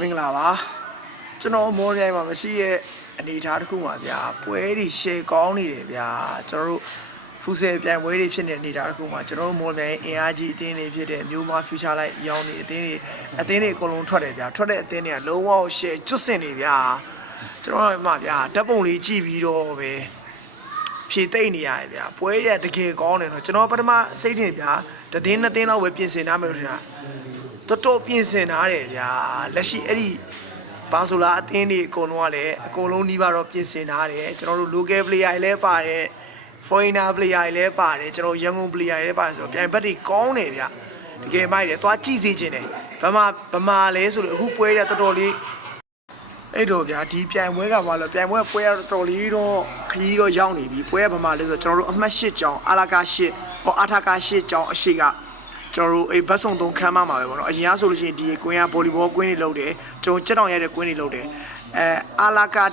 မင်္ဂလာပါကျွန်တော်မော်ရိုင်းမှာမရှိရဲ့အနေထားတစ်ခုပါဗျာပွဲတွေရှယ်ကောင်းနေတယ်ဗျာကျွန်တော်တို့ဖူဆယ်ပြိုင်ပွဲတွေဖြစ်နေတဲ့အနေထားတစ်ခုမှာကျွန်တော်တို့မော်ရိုင်းအင်အားကြီးအသင်းတွေဖြစ်တဲ့မျိုးမ future light ရောင်းနေအသင်းတွေအကုန်လုံးထွက်တယ်ဗျာထွက်တဲ့အသင်းတွေကလုံးဝရှယ်ကျွတ်စင်နေဗျာကျွန်တော်မှဗျာဓာတ်ပုံလေးကြည့်ပြီးတော့ပဲဖြည့်သိမ့်နေရတယ်ဗျာပွဲရတကယ်ကောင်းတယ်တော့ကျွန်တော်ပထမစိတ်ထင်ဗျာတသင်းနှစ်သင်းလောက်ပဲပြင်ဆင်ထားမယ်လို့ထင်တာတော်တော်ပြင်ဆင်ထားတယ်ဗျာလက်ရှိအဲ့ဒီဘာဆိုလားအသင်းတွေအကုန်လုံးကလည်းအကုန်လုံးနှီးပါတော့ပြင်ဆင်ထားတယ်ကျွန်တော်တို့ local player တွေလည်းပါတယ် foreigner player တွေလည်းပါတယ်ကျွန်တော်ရန်ကုန် player တွေလည်းပါတယ်ဆိုတော့ပြိုင်ဘက်တွေကောင်းတယ်ဗျာတကယ်မိုက်တယ်သွားကြည့်စေချင်တယ်ဗမာလဲဆိုလို့အခုပွဲရတော်တော်လေးအဲ့တော့ဗျာဒီပြိုင်ပွဲကဘာလို့ပြိုင်ပွဲရတော်တော်လေးတော့ခရီးတော့ရောက်နေပြီပွဲကဗမာလဲဆိုတော့ကျွန်တော်တို့အမှတ်၈ကျောင်းအာလာကာ၈ဟောအာထာကာ၈ကျောင်းအရှိကကျွန်တော်တို့ဘတ်စုံသုံးခန်းမမှာပဲပေါ့နော်အရင်ကဆိုလို့ရှိရင်ဒီကွင်းကဗော်လီဘောကွင်းတွေလုပ်တယ်ကျွန်တော်ကြက်တောင်ရတဲ့ကွင်းတွေလုပ်တယ်အာလာကာ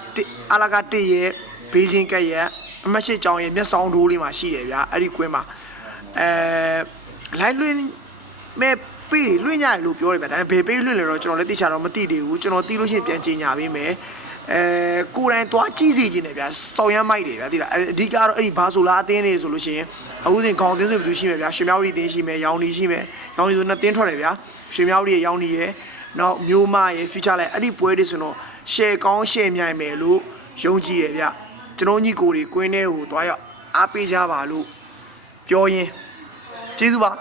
၁ရဲ့ဘေးချင်းကက်ရဲ့အမှတ်၈ကျောင်းရဲ့မျက်စောင်းဒိုးလေးမှာရှိတယ်ဗျာအဲ့ဒီကွင်းမှာလိုက်လွင်မဲ့ပေးလွင့်ရတယ်လို့ပြောတယ်ဗျာဒါပေမဲ့ဘယ်ပေးလွင့်လဲတော့ကျွန်တော်လည်းသိချာတော့မသိသေးဘူးကျွန်တော်သိလို့ရှိရင်ပြန်ကြေညာပေးမယ်ကိုယ်တိုင်သွားကြည့်စီခြင်းတယ်ဗျာစောင်းရမ်းမိုက်တယ်ဗျာသိလားအဓိကတော့အဲ့ဒီဘာဆိုလားအသင်းတွေဆိုလို့ရှိရင်အခုစဉ်ခေါင်းသင်းဆိုဘယ်သူရှိမယ်ဗျာရွှေမြောက်ရီတင်းရှိမယ်ရောင်နီရှိမယ်ရောင်နီဆိုနှစ်တင်းထွက်တယ်ဗျာရွှေမြောက်ရီရဲ့ရောင်နီရဲ့နောက်မျိုးမရဲ့ future လိုက်အဲ့ဒီပွဲတွေဆိုတော့ share ကောင်း share မြိုင်မယ်လို့ယုံကြည်ရဗျာကျွန်တော်ညီကိုတွေကွင်းထဲကိုသွားရောက်အားပေးကြပါလို့ပြောရင်းကျေးဇူးပါ